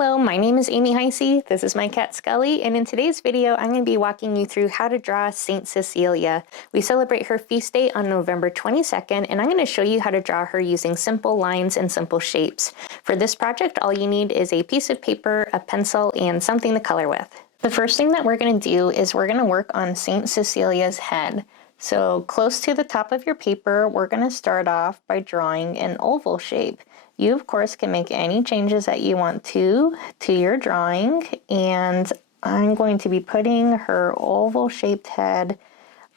Hello, my name is Amy Heyse, this is my cat Scully, and in today's video I'm going to be walking you through how to draw Saint Cecilia. We celebrate her feast day on November 22nd, and I'm going to show you how to draw her using simple lines and simple shapes. For this project, all you need is a piece of paper, a pencil, and something to color with. The first thing that we're going to do is we're going to work on Saint Cecilia's head. So close to the top of your paper, we're going to start off by drawing an oval shape. You, of course, can make any changes that you want to your drawing, and I'm going to be putting her oval-shaped head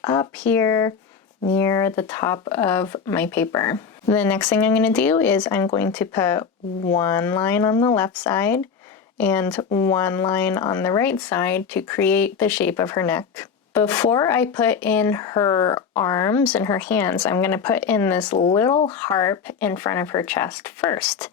up here near the top of my paper. The next thing I'm going to do is I'm going to put one line on the left side and one line on the right side to create the shape of her neck. Before I put in her arms and her hands, I'm going to put in this little harp in front of her chest first.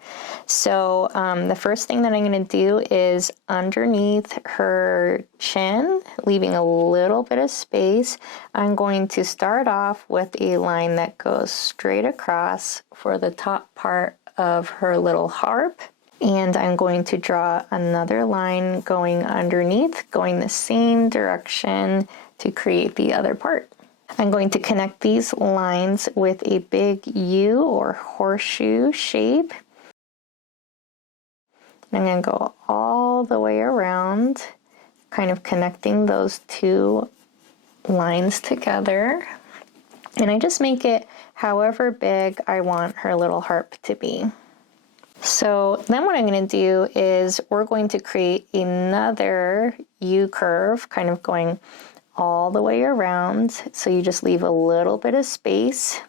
So the first thing that I'm going to do is underneath her chin, leaving a little bit of space, I'm going to start off with a line that goes straight across for the top part of her little harp. And I'm going to draw another line going underneath, going the same direction to create the other part. I'm going to connect these lines with a big U or horseshoe shape. And I'm going to go all the way around, kind of connecting those two lines together. And I just make it however big I want her little harp to be. So then what I'm going to do is we're going to create another U curve, kind of going all the way around. So you just leave a little bit of space,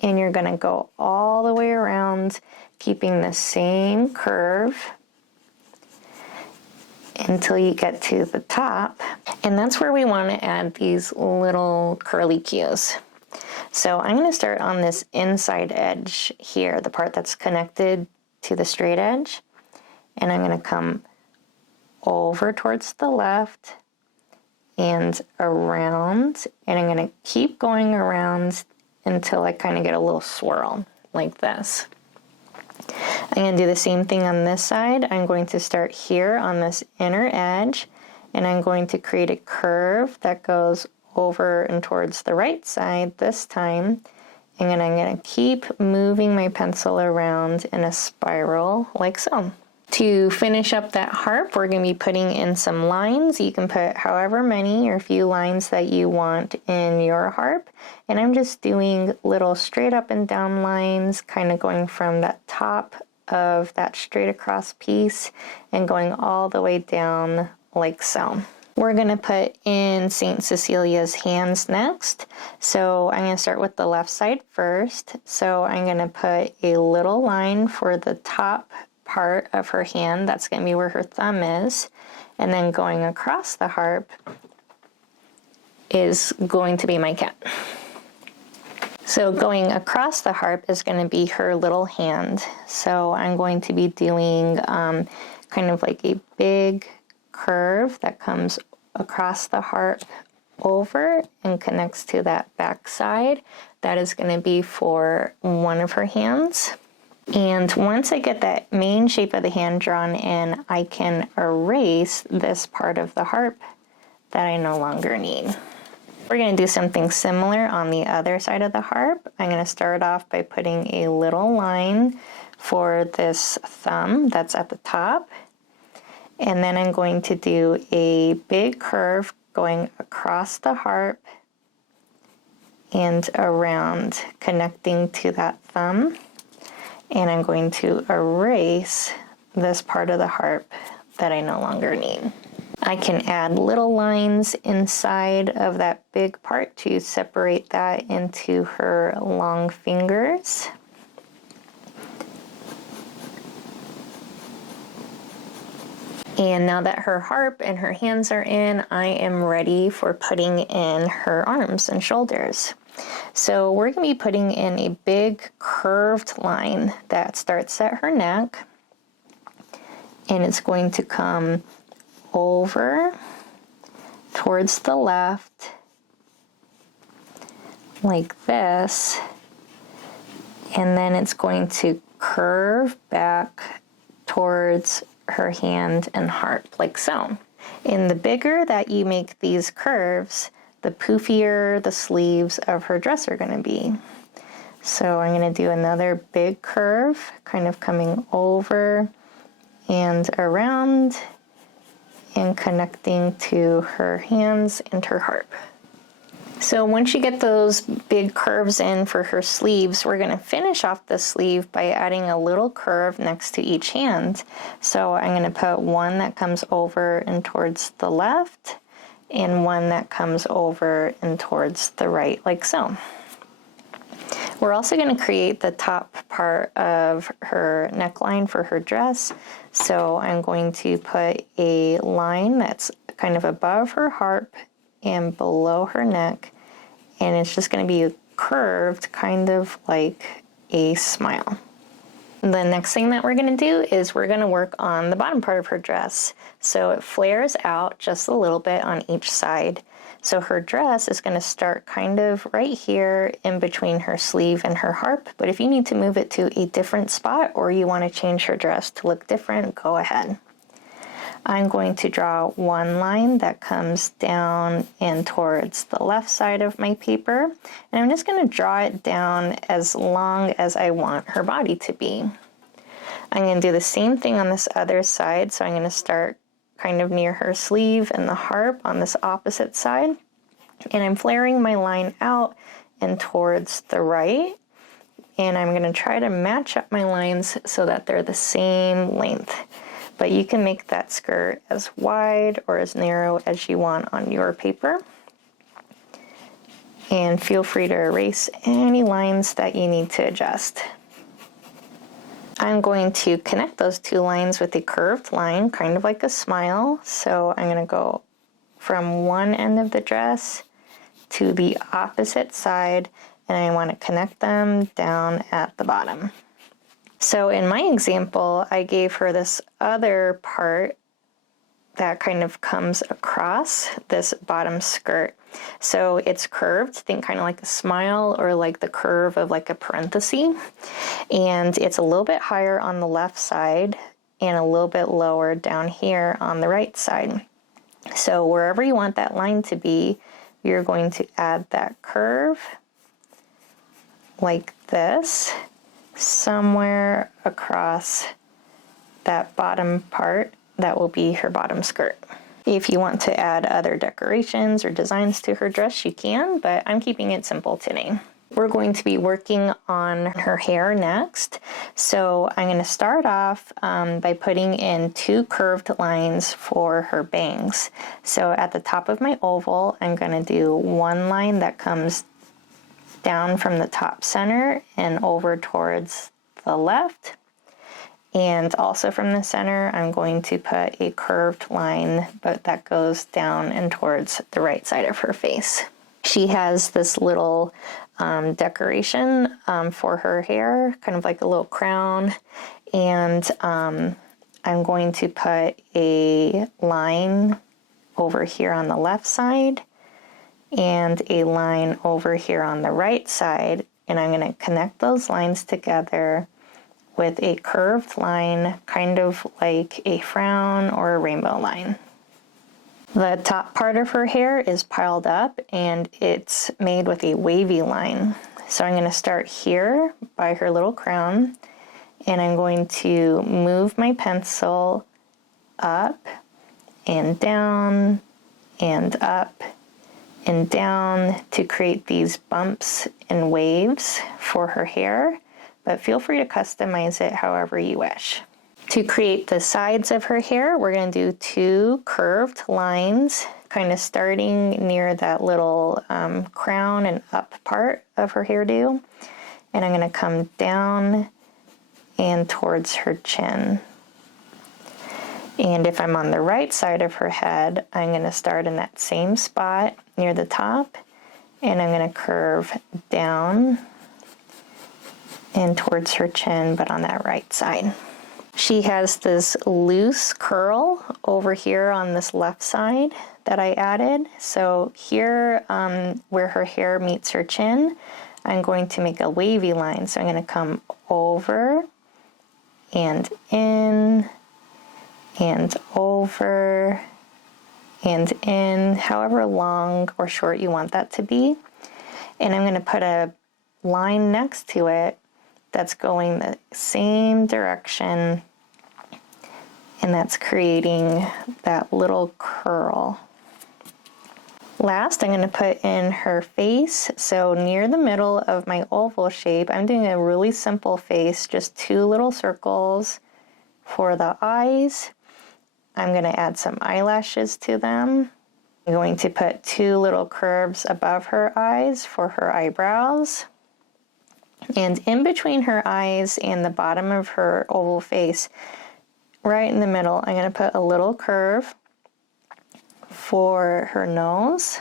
and you're going to go all the way around, keeping the same curve until you get to the top. And that's where we want to add these little curly cues. So I'm going to start on this inside edge here, the part that's connected to the straight edge. And I'm going to come over towards the left and around. And I'm going to keep going around until I kind of get a little swirl like this. I'm going to do the same thing on this side. I'm going to start here on this inner edge, and I'm going to create a curve that goes over and towards the right side this time, and then I'm going to keep moving my pencil around in a spiral like so. To finish up that harp, we're going to be putting in some lines. You can put however many or few lines that you want in your harp, and I'm just doing little straight up and down lines, kind of going from that top of that straight across piece and going all the way down like so. We're going to put in Saint Cecilia's hands next. So I'm going to start with the left side first. So I'm going to put a little line for the top part of her hand. That's going to be where her thumb is. And then going across the harp is going to be my cat. So going across the harp is going to be her little hand. So I'm going to be doing kind of like a big curve that comes across the harp over and connects to that back side. That is going to be for one of her hands. And once I get that main shape of the hand drawn in, I can erase this part of the harp that I no longer need. We're going to do something similar on the other side of the harp. I'm going to start off by putting a little line for this thumb that's at the top. And then I'm going to do a big curve going across the harp and around, connecting to that thumb. And I'm going to erase this part of the harp that I no longer need. I can add little lines inside of that big part to separate that into her long fingers. And now that her harp and her hands are in, I am ready for putting in her arms and shoulders. So we're going to be putting in a big curved line that starts at her neck, and it's going to come over towards the left like this, and then it's going to curve back towards her hand and harp, like so. And the bigger that you make these curves, the poofier the sleeves of her dress are going to be. So I'm going to do another big curve, kind of coming over and around and connecting to her hands and her harp. So once you get those big curves in for her sleeves, we're going to finish off the sleeve by adding a little curve next to each hand. So I'm going to put one that comes over and towards the left, and one that comes over and towards the right, like so. We're also going to create the top part of her neckline for her dress. So I'm going to put a line that's kind of above her harp and below her neck, and it's just going to be curved, kind of like a smile. The next thing that we're going to do is we're going to work on the bottom part of her dress. So it flares out just a little bit on each side. So her dress is going to start kind of right here in between her sleeve and her harp, but if you need to move it to a different spot or you want to change her dress to look different, go ahead. I'm going to draw one line that comes down and towards the left side of my paper, and I'm just going to draw it down as long as I want her body to be. I'm going to do the same thing on this other side, so I'm going to start kind of near her sleeve and the harp on this opposite side, and I'm flaring my line out and towards the right, and I'm going to try to match up my lines so that they're the same length. But you can make that skirt as wide or as narrow as you want on your paper. And feel free to erase any lines that you need to adjust. I'm going to connect those two lines with a curved line, kind of like a smile. So I'm going to go from one end of the dress to the opposite side, and I want to connect them down at the bottom. So in my example, I gave her this other part that kind of comes across this bottom skirt. So it's curved, think kind of like a smile or like the curve of like a parenthesis. And it's a little bit higher on the left side and a little bit lower down here on the right side. So wherever you want that line to be, you're going to add that curve like this, somewhere across that bottom part that will be her bottom skirt. If you want to add other decorations or designs to her dress, you can, but I'm keeping it simple today. We're going to be working on her hair next. So I'm going to start off by putting in two curved lines for her bangs. So at the top of my oval, I'm going to do one line that comes down from the top center and over towards the left. And also from the center, I'm going to put a curved line, but that goes down and towards the right side of her face. She has this little decoration for her hair, kind of like a little crown. And I'm going to put a line over here on the left side and a line over here on the right side, and I'm going to connect those lines together with a curved line, kind of like a frown or a rainbow line. The top part of her hair is piled up and it's made with a wavy line. So I'm going to start here by her little crown, and I'm going to move my pencil up and down and up and down to create these bumps and waves for her hair, but feel free to customize it however you wish. To create the sides of her hair, we're going to do two curved lines, kind of starting near that little crown and up part of her hairdo, and I'm going to come down and towards her chin. And if I'm on the right side of her head, I'm going to start in that same spot near the top, and I'm going to curve down and towards her chin, but on that right side. She has this loose curl over here on this left side that I added. So here, where her hair meets her chin, I'm going to make a wavy line. So I'm going to come over and in and over and in, however long or short you want that to be. And I'm going to put a line next to it that's going the same direction, and that's creating that little curl. Last, I'm going to put in her face. So near the middle of my oval shape, I'm doing a really simple face, just 2 little circles for the eyes. I'm going to add some eyelashes to them. I'm going to put 2 little curves above her eyes for her eyebrows. And in between her eyes and the bottom of her oval face, right in the middle, I'm going to put a little curve for her nose.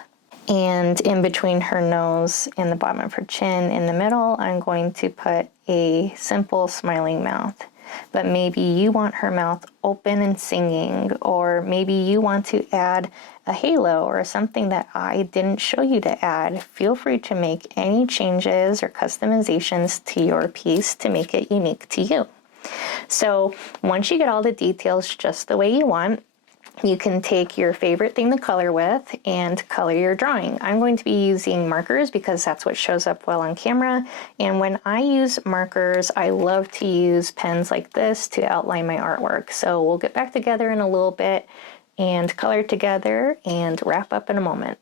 And in between her nose and the bottom of her chin in the middle, I'm going to put a simple smiling mouth. But maybe you want her mouth open and singing, or maybe you want to add a halo or something that I didn't show you to add. Feel free to make any changes or customizations to your piece to make it unique to you. So once you get all the details just the way you want, you can take your favorite thing to color with and color your drawing. I'm going to be using markers because that's what shows up well on camera. And when I use markers, I love to use pens like this to outline my artwork. So we'll get back together in a little bit and color together and wrap up in a moment.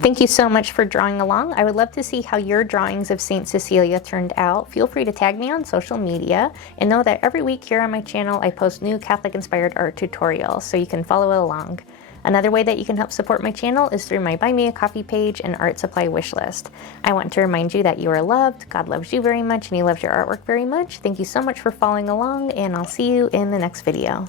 Thank you so much for drawing along. I would love to see how your drawings of Saint Cecilia turned out. Feel free to tag me on social media, and know that every week here on my channel I post new Catholic-inspired art tutorials, so you can follow along. Another way that you can help support my channel is through my Buy Me a Coffee page and art supply wish list. I want to remind you that you are loved, God loves you very much, and He loves your artwork very much. Thank you so much for following along, and I'll see you in the next video.